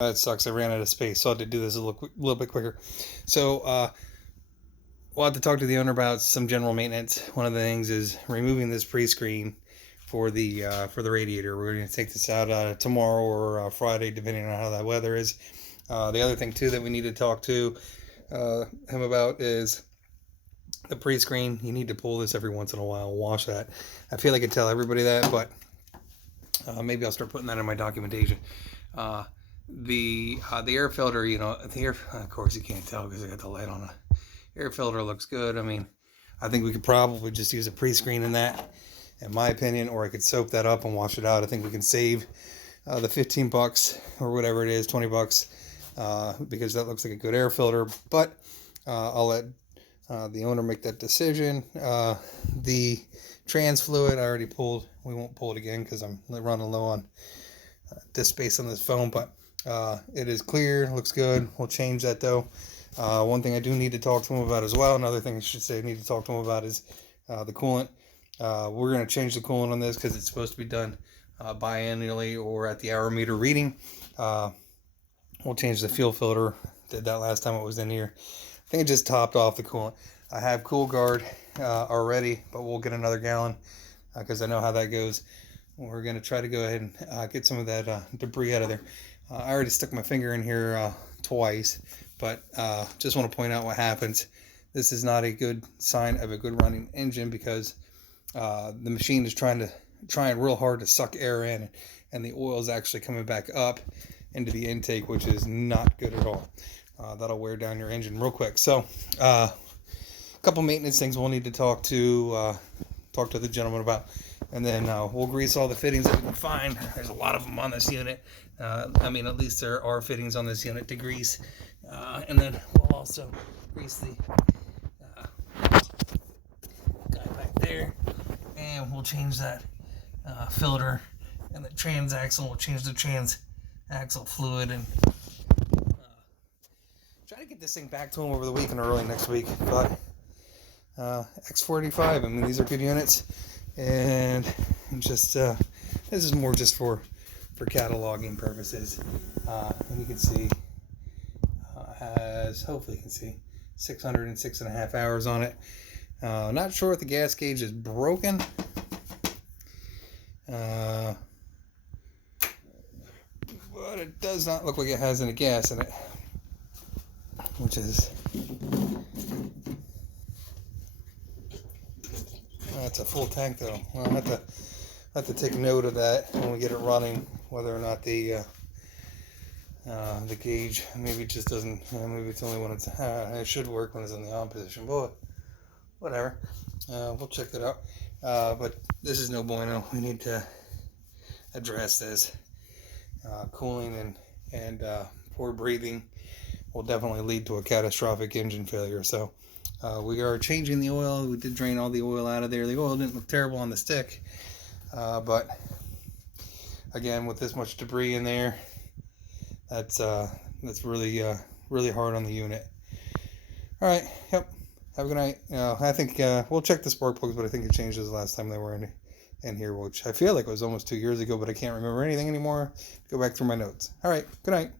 That sucks. I ran out of space, so I had to do this a little bit quicker. So we'll have to talk to the owner about some general maintenance. One of the things is removing this pre-screen for the radiator. We're going to take this out tomorrow or Friday, depending on how that weather is. The other thing too that we need to talk to him about is the pre-screen. You need to pull this every once in a while, wash that. I feel like I tell everybody that, but maybe I'll start putting that in my documentation. The air filter, of course you can't tell because I got the light on. Air filter looks good. I mean, I think we could probably just use a pre-screen in that, in my opinion, or I could soap that up and wash it out. I think we can save the $15 or whatever it is, $20, because that looks like a good air filter. But I'll let the owner make that decision. The trans fluid I already pulled. We won't pull it again because I'm running low on disk space on this phone, but it is clear, looks good. We'll change that though. One thing I do need to talk to him about as well, another thing I should say I need to talk to him about is the coolant. We're going to change the coolant on this because it's supposed to be done biannually or at the hour meter reading. We'll change the fuel filter. Did that last time it was in here. I think it just topped off the coolant. I have Cool Guard already, but we'll get another gallon because I know how that goes. We're going to try to go ahead and get some of that debris out of there. I already stuck my finger in here twice, but just want to point out what happens. This is not a good sign of a good running engine because the machine is trying real hard to suck air in, and the oil is actually coming back up into the intake, which is not good at all. That'll wear down your engine real quick. So a couple maintenance things we'll need to talk to the gentleman about. And then we'll grease all the fittings that we can find. There's a lot of them on this unit. I mean, at least there are fittings on this unit to grease. And then we'll also grease the guy back there. And we'll change that filter. And the transaxle, we'll change the transaxle fluid. And try to get this thing back to him over the weekend or early next week. But x485, I mean, these are good units. And just this is more just for cataloging purposes. And you can see has, hopefully you can see, 606.5 hours on it. Not sure if the gas gauge is broken. But it does not look like it has any gas in it, which is, that's a full tank though. I'll have to take note of that when we get it running, whether or not the gauge maybe it just doesn't, maybe it's only when it's, it should work when it's in the on position, but whatever. We'll check that out. But this is no bueno. We need to address this. Cooling and poor breathing will definitely lead to a catastrophic engine failure. So we are changing the oil. We did drain all the oil out of there. The oil didn't look terrible on the stick, but again, with this much debris in there, that's really really hard on the unit. All right, yep. Have a good night. I think we'll check the spark plugs, but I think it changed the last time they were in here, which I feel like it was almost 2 years ago, but I can't remember anything anymore. Go back through my notes. All right, good night.